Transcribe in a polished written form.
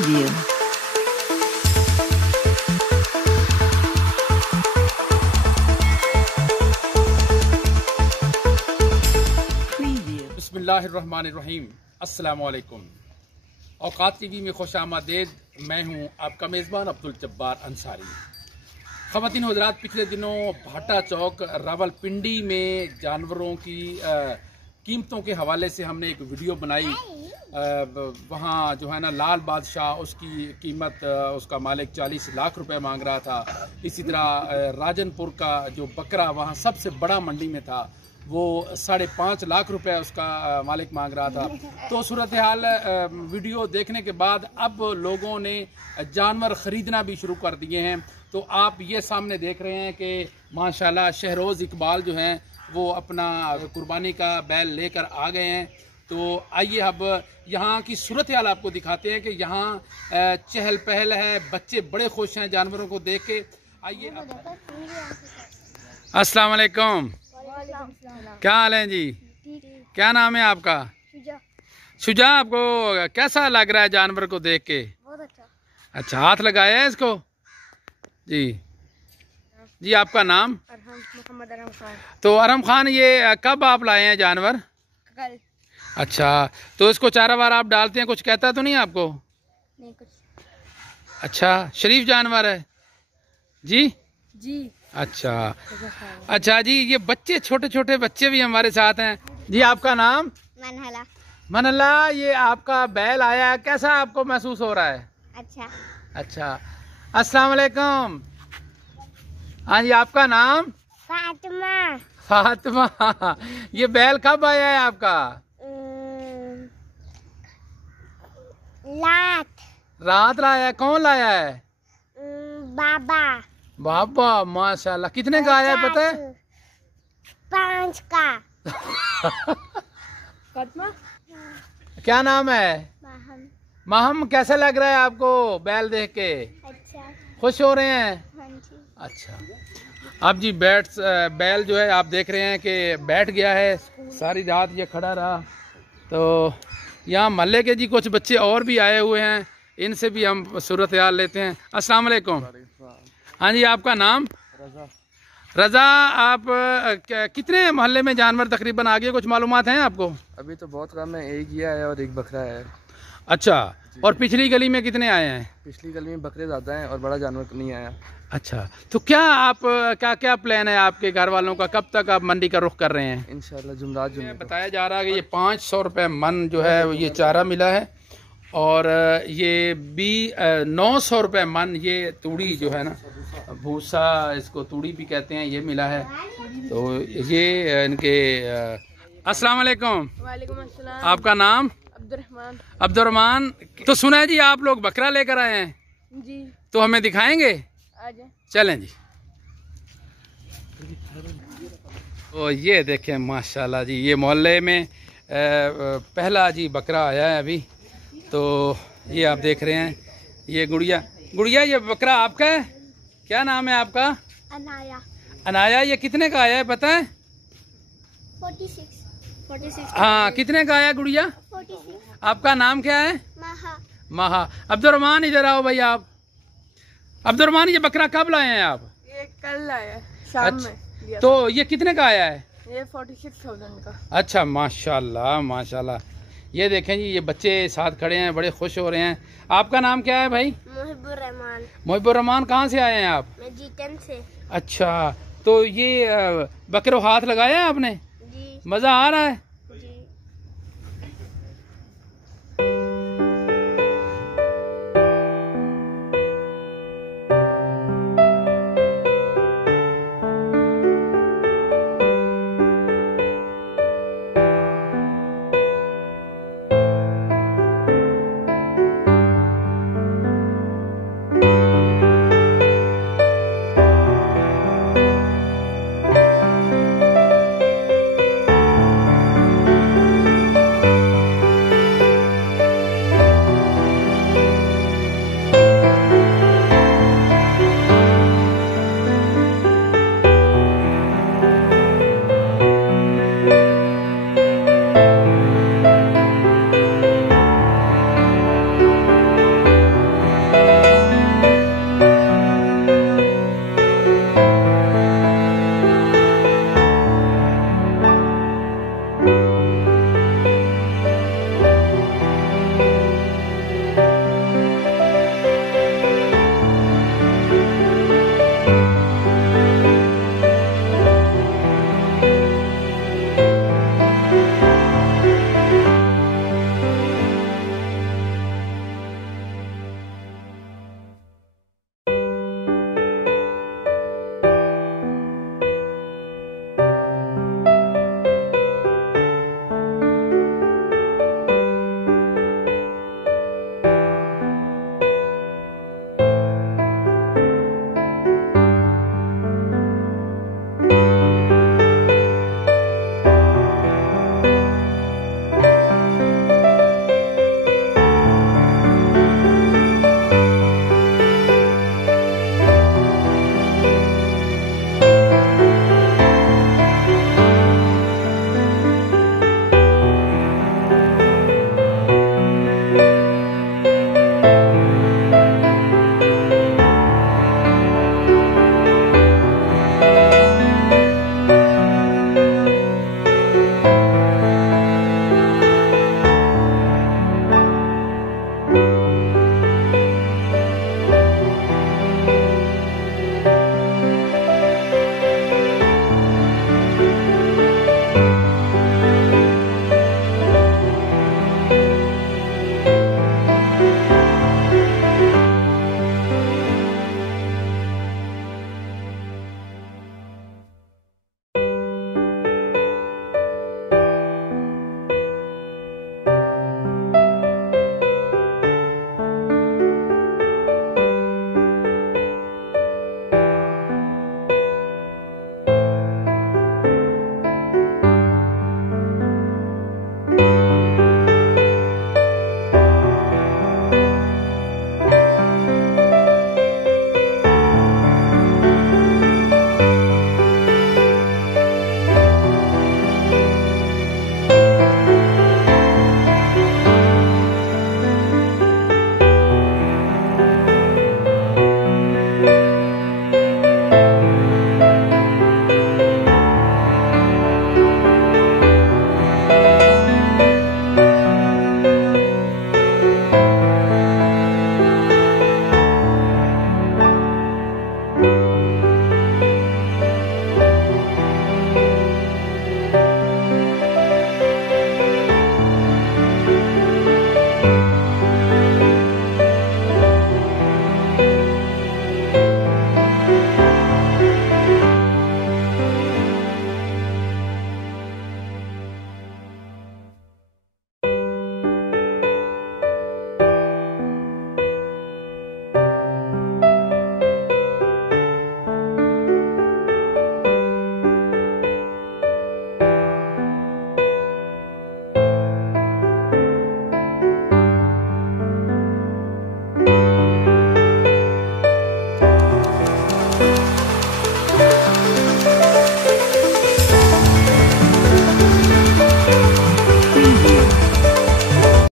Preview. बिस्मिल्लाहिर्रहमानिर्रहीम। अस्सलामु अलैकुम। औकात टीवी में खुश आमदीद। मैं हूं आपका मेज़बान अब्दुल जब्बार अंसारी। ख़वातीन हज़रात, पिछले दिनों भाटा चौक रावलपिंडी में जानवरों की कीमतों के हवाले से हमने एक वीडियो बनाई। वहाँ जो है ना लाल बादशाह, उसकी कीमत उसका मालिक 40 लाख रुपए मांग रहा था। इसी तरह राजनपुर का जो बकरा वहाँ सबसे बड़ा मंडी में था, वो 5.5 लाख रुपए उसका मालिक मांग रहा था। तो सूरत हाल वीडियो देखने के बाद अब लोगों ने जानवर ख़रीदना भी शुरू कर दिए हैं। तो आप ये सामने देख रहे हैं कि माशाल्लाह शहरोज़ इकबाल जो हैं वो अपना कुर्बानी का बैल लेकर आ गए हैं। तो आइए अब यहाँ की सूरत हाल आपको दिखाते हैं कि यहाँ चहल पहल है, बच्चे बड़े खुश हैं जानवरों को देख के। आइए। अस्सलाम वालेकुम। क्या हाल है जी? क्या नाम है आपका? शुजा। आपको कैसा लग रहा है जानवर को देख के? बहुत अच्छा। अच्छा, हाथ लगाया है इसको जी? जी, आपका नाम? मोहम्मद अरहम खान। तो अरहम खान, ये कब आप लाए हैं जानवर? कल। अच्छा, तो इसको चारा वारा आप डालते हैं, कुछ कहता तो नहीं आपको? नहीं कुछ। अच्छा, शरीफ जानवर है जी? जी। अच्छा अच्छा जी, ये बच्चे छोटे छोटे बच्चे भी हमारे साथ हैं जी। आपका नाम? मनहला। मनहला, ये आपका बैल आया है, कैसा आपको महसूस हो रहा है? अच्छा। अच्छा, अस्सलाम वालेकुम। हाँ जी, आपका नाम? फातिमा। फातिमा। ये बैल कब आया है आपका? रात लाया है। कौन लाया है? बाबा। बाबा, माशाल्लाह। कितने का आया है पता है? 5 का। क्या नाम है? माहम। माहम, कैसा लग रहा है आपको बैल देख के? अच्छा। खुश हो रहे हैं? हाँ जी। अच्छा। अब जी बैल जो है आप देख रहे हैं कि बैठ गया है, सारी रात ये खड़ा रहा। तो यहाँ मोहल्ले के जी कुछ बच्चे और भी आए हुए हैं, इनसे भी हम सूरत हाल लेते हैं। अस्सलाम वालेकुम। हाँ जी, आपका नाम? रज़ा। रज़ा, आप कितने मोहल्ले में जानवर तकरीबन आ गए, कुछ मालूमात हैं आपको? अभी तो बहुत कम है, एक ही है और एक बकरा है। अच्छा, और पिछली गली में कितने आए हैं? पिछली गली में बकरे ज़्यादा हैं और बड़ा जानवर नहीं आया। अच्छा, तो क्या प्लान है आपके घर वालों का? कब तक आप मंडी का रुख कर रहे हैं? इंशाल्लाह जुमरात जुम्मे। बताया जा रहा है कि ये 500 रुपये मन जो है ये चारा मिला है, और ये भी 900 रुपये मन ये तूड़ी जो है ना, भूसा, इसको तूड़ी भी कहते हैं, ये मिला है। तो ये इनके अस्सलाम वालेकुम। वालेकुम अस्सलाम। आपका नाम? अब्दुर्रहमान। अब्दुर्रहमान। तो सुना है जी आप लोग बकरा लेकर आए हैं जी? तो हमें दिखाएंगे? चलें जी। तो ये देखें माशाल्लाह जी, ये मोहल्ले में पहला जी बकरा आया है अभी। तो ये आप देख रहे हैं, ये गुड़िया ये बकरा आपका है? क्या नाम है आपका? अनाया। अनाया, ये कितने का आया है पता है? 46। हाँ, कितने का आया गुड़िया? 46। आपका नाम क्या है? महा। महा। अब्दुर्रहमान, इधर आओ भाई आप। अब्दुर्रहमान, ये बकरा कब लाए हैं आप? ये कल लाया शाम में लिया। तो ये कितने का आया है? ये 46,000 का। अच्छा, माशाल्लाह माशाल्लाह। ये देखें जी, ये बच्चे साथ खड़े हैं, बड़े खुश हो रहे हैं। आपका नाम क्या है भाई? मुहिबुर रहमान। मुहिबुर रहमान। कहाँ से आए हैं आप? मैं जीतन से। अच्छा, तो ये बकरों हाथ लगाया है आपने? जी। मज़ा आ रहा है?